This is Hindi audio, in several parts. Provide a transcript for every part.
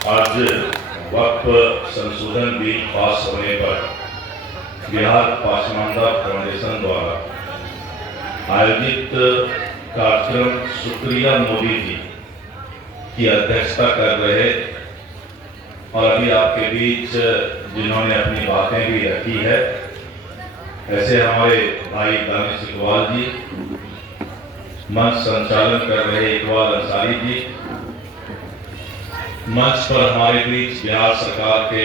आज वक्फ संशोधन बिल पास होने पर बिहार पासमानदा फाउंडेशन द्वारा आयोजित कार्यक्रम शुक्रिया मोदी जी की अध्यक्षता कर रहे और अभी आपके बीच जिन्होंने अपनी बातें भी रखी है, ऐसे हमारे भाई दानिश इकबाल जी, मंच संचालन कर रहे इकबाल अंसारी जी, मंच पर हमारे बीच बिहार सरकार के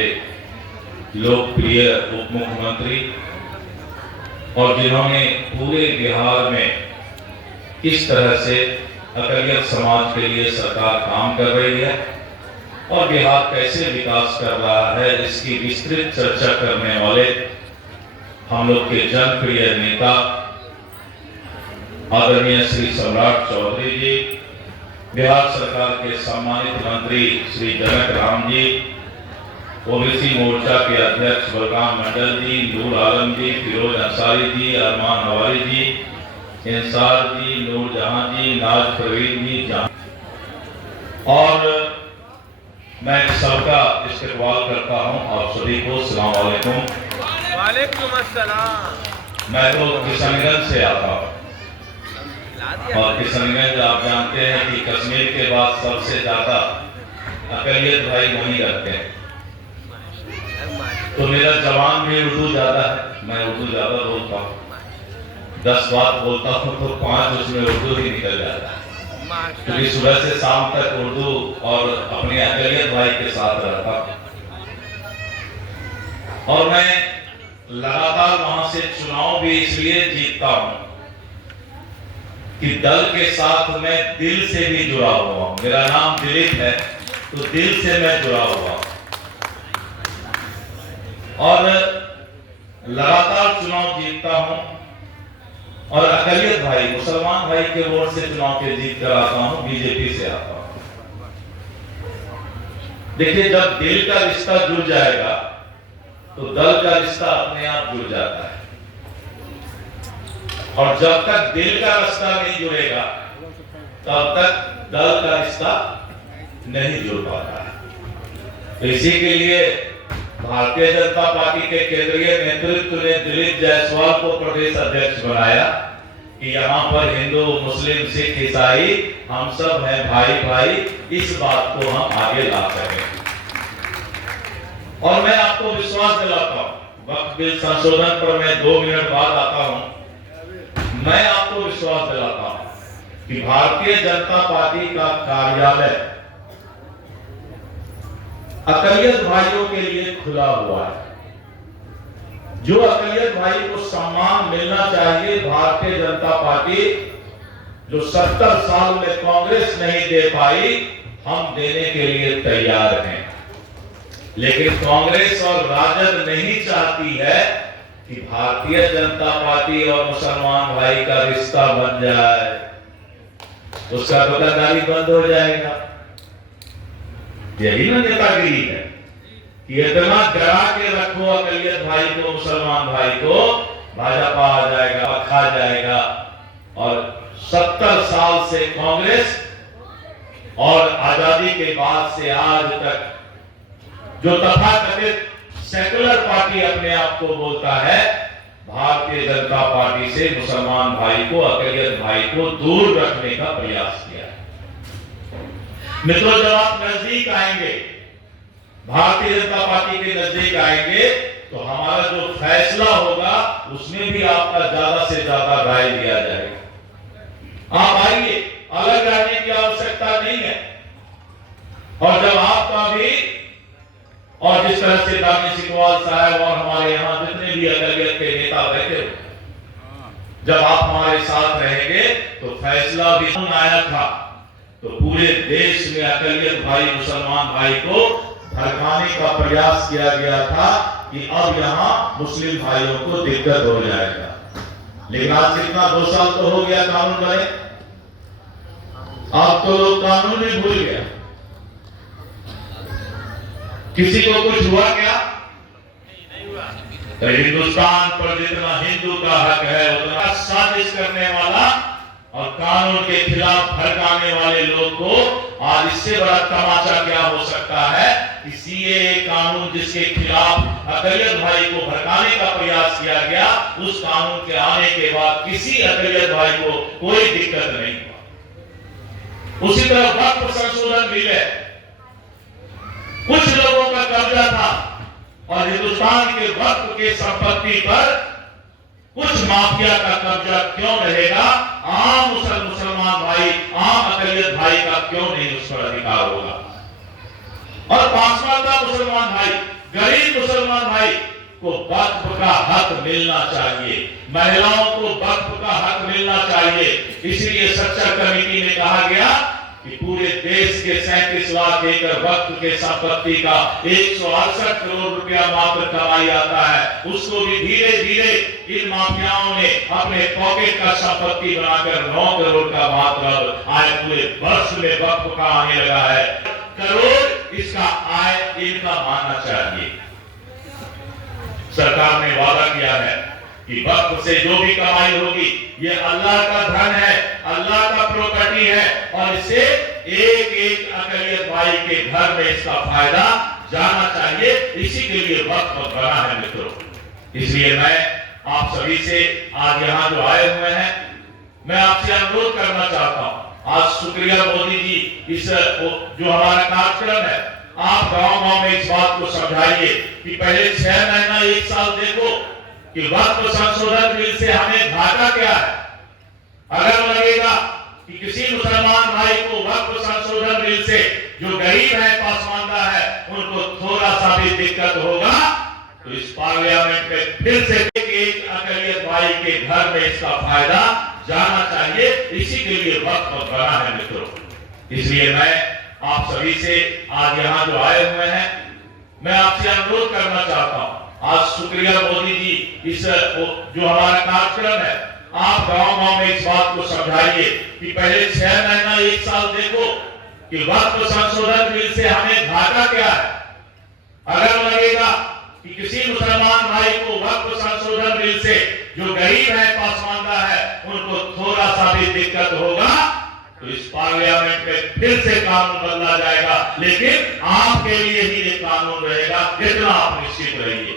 लोकप्रिय उप मुख्यमंत्री और जिन्होंने पूरे बिहार में किस तरह से अकलियत समाज के लिए सरकार काम कर रही है और बिहार कैसे विकास कर रहा है, इसकी विस्तृत चर्चा करने वाले हम लोग के जनप्रिय नेता आदरणीय श्री सम्राट चौधरी जी, बिहार सरकार के सम्मानित मंत्री श्री जनक राम जी, ओबीसी मोर्चा के अध्यक्ष बलराम मंडल जी, नूर आलम जी, फिरोज अंसारी जी, अरमान हवारी जी, इंसार जी, नूर जहां जी, नाज प्रवीण जी, और मैं सबका इस्तकबाल करता हूं। आप सभी को अस्सलाम वालेकुम। वालेकुम अस्सलाम। मैं तो किशनगंज से आता हूं और किशनगंज आप जानते हैं कि कश्मीर के बाद सबसे ज्यादा अकलियत भाई वहीं रहते हैं, तो मेरा जवान भी उर्दू ज्यादा है, मैं उर्दू ज्यादा बोलता हूँ। 10 बात बोलता हूँ तो 5 उसमें उर्दू ही निकल जाता है, क्योंकि सुबह से शाम तक उर्दू और अपने अकलियत भाई के साथ रहता हूँ। और मैं लगातार वहां से चुनाव भी इसलिए जीतता हूं कि दल के साथ मैं दिल से भी जुड़ा हुआ हूं। मेरा नाम दिलीप है, तो दिल से मैं जुड़ा हुआ हूं और लगातार चुनाव जीतता हूं और अकलियत भाई, मुसलमान भाई के वोट से चुनाव के जीत कर आता हूं, बीजेपी से आता हूं। देखिए, जब दिल का रिश्ता जुड़ जाएगा तो दल का रिश्ता अपने आप जुड़ जाता है, और जब तक दिल का रिश्ता नहीं जुड़ेगा तब तक दल का रिश्ता नहीं जुड़ पाता है। तो इसी के लिए भारतीय जनता पार्टी के केंद्रीय नेतृत्व ने दिलीप जायसवाल को प्रदेश अध्यक्ष बनाया कि यहाँ पर हिंदू, मुस्लिम, सिख, ईसाई हम सब हैं भाई भाई, इस बात को हम आगे ला सकें। और मैं आपको विश्वास दिलाता हूं, वक्फ बिल संशोधन पर मैं 2 मिनट बाद आता हूं। मैं आपको विश्वास दिलाता हूं कि भारतीय जनता पार्टी का कार्यालय अकलियत भाइयों के लिए खुला हुआ है। जो अकलियत भाई को सम्मान मिलना चाहिए, भारतीय जनता पार्टी जो 70 साल में कांग्रेस नहीं दे पाई, हम देने के लिए तैयार हैं। लेकिन कांग्रेस और राजद नहीं चाहती है कि भारतीय जनता पार्टी और मुसलमान भाई का रिश्ता बन जाए, उसका दुकानदारी बंद हो जाएगा। यही ना नेतागिरी है कि इतना डरा के रखो अकलियत भाई को, मुसलमान भाई को, भाजपा आ जाएगा, खा जाएगा। और 70 साल से कांग्रेस और आजादी के बाद से आज तक जो तथाकथित सेकुलर पार्टी अपने आप को बोलता है, भारतीय जनता पार्टी से मुसलमान भाई को, अकलियत भाई को दूर रखने का प्रयास किया है। मित्रों, जब आप नजदीक आएंगे, भारतीय जनता पार्टी के नजदीक आएंगे, तो हमारा जो फैसला होगा उसमें भी आपका ज्यादा से ज्यादा राय लिया जाएगा। आप आइए, अलग रहने की आवश्यकता नहीं है। और जब आपका भी, और जिस तरह से दानिश इकबाल साहब और हमारे यहाँ जितने भी अकलियत के नेता बैठे हो, जब आप हमारे साथ रहेंगे तो फैसला भी आया था, तो पूरे देश में अकलियत भाई, मुसलमान भाई को भड़काने का प्रयास किया गया था कि अब यहाँ मुस्लिम भाइयों को दिक्कत हो जाएगा। लेकिन आज कितना 2 साल तो हो गया कानून बने, अब तो लोग कानून ही भूल गया। किसी को कुछ हुआ क्या? नहीं हुआ। तो हिंदुस्तान पर जितना हिंदू का हक है, उतना साजिश करने वाला और कानून के खिलाफ भड़काने वाले लोग को आज इससे बड़ा तमाचा क्या हो सकता है जिसके खिलाफ अकलियत भाई को भड़काने का प्रयास किया गया, उस कानून के आने के बाद किसी अकलियत भाई को कोई दिक्कत नहीं हुआ। उसी तरह वक्फ संशोधन बिल है, कुछ लोगों का कब्जा था और हिंदुस्तान के वक्फ के संपत्ति पर कुछ माफिया का कब्जा क्यों रहेगा? आम मुसलमान भाई, आम अकलियत भाई का क्यों नहीं उस पर अधिकार होगा? और पांचवा का मुसलमान भाई, गरीब मुसलमान भाई को वक्फ का हक मिलना चाहिए, महिलाओं को वक्फ का हक मिलना चाहिए। इसलिए स्ट्रक्चर कमेटी में कहा गया कि पूरे देश के 37 लाख एकड़ वक्फ के संपत्ति का 168 करोड़ रुपया मात्र कमाई आता है, उसको भी धीरे धीरे इन माफियाओं ने अपने पॉकेट का संपत्ति बनाकर 9 करोड़ का मात्र आय पूरे वर्ष में वक्फ का आने लगा है। करोड़ इसका आय इनका मानना चाहिए। सरकार ने वादा किया है कि वक्फ से जो भी कमाई होगी ये अल्लाह का धन है, अल्लाह का प्रॉपर्टी है और इससे एक एक अकलियत भाई के घर में इसका फायदा जाना चाहिए। इसी के लिए वक्फ बना है मित्रों। इसलिए मैं आप सभी से आज यहाँ जो आए हुए हैं, मैं आपसे अनुरोध करना चाहता हूँ। आज शुक्रिया मोदी जी, इस जो हमारा कार्यक्रम है, आप गांव-गांव में इस बात को समझाइए कि पहले 6 महीना 1 साल देखो कि वक्फ संशोधन बिल से हमें घाटा क्या है। अगर लगेगा कि किसी मुसलमान भाई को वक्फ संशोधन बिल से जो गरीब है, पासमानदा है, उनको थोड़ा सा भी दिक्कत होगा तो इस पार्लियामेंट में फिर से एक अकलियत भाई के घर में इसका फायदा जाना चाहिए। इसी के लिए वक्फ बना है मित्रों। इसलिए मैं आप सभी से आज यहाँ जो आए हुए हैं, मैं आपसे अनुरोध करना चाहता हूँ। आज शुक्रिया मोदी जी, इस जो हमारा कार्यक्रम है, आप गांव-गांव में इस बात को समझाइए कि पहले 6 महीना 1 साल देखो कि वक्फ संशोधन बिल से हमें घाटा क्या है। अगर लगेगा कि किसी मुसलमान भाई को वक्फ संशोधन बिल से जो गरीब है, पासमानदा है, उनको थोड़ा सा भी दिक्कत होगा तो इस पार्लियामेंट में फिर से कानून बदला जाएगा, लेकिन आपके लिए ही ये कानून रहेगा, इतना आप निश्चित रहिए।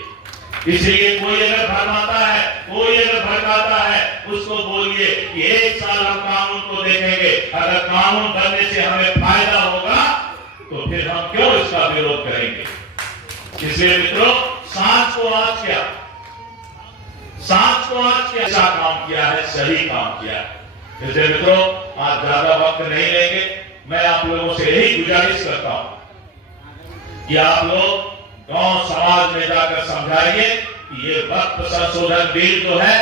इसलिए कोई अगर भरमाता है, कोई अगर भड़काता है, उसको बोलिए कि 1 साल हम कानून को देखेंगे, अगर कानून बनने से हमें फायदा होगा तो फिर हम क्यों इसका विरोध करेंगे। इसलिए मित्रों, सांझ को आज क्या अच्छा काम किया है, सही काम किया है। इसलिए मित्रों, आज ज्यादा वक्त नहीं लेंगे। मैं आप लोगों से यही गुजारिश करता हूं कि आप लोग गांव समाज में जाकर समझाइए कि ये वक्फ संशोधन बिल जो है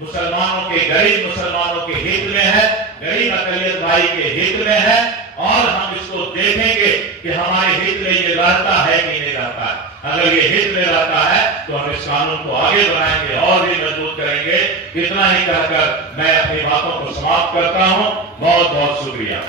मुसलमानों के, गरीब मुसलमानों के हित में है, गरीब अकलियत भाई के हित में है और हम इसको देखेंगे कि हमारे हित में ये रहता है कि नहीं रहता है। अगर ये हित में रहता है तो हम इस कानून को आगे बढ़ाएंगे और भी मजबूत करेंगे। इतना ही कहकर मैं अपनी बातों को समाप्त करता हूं। बहुत बहुत शुक्रिया।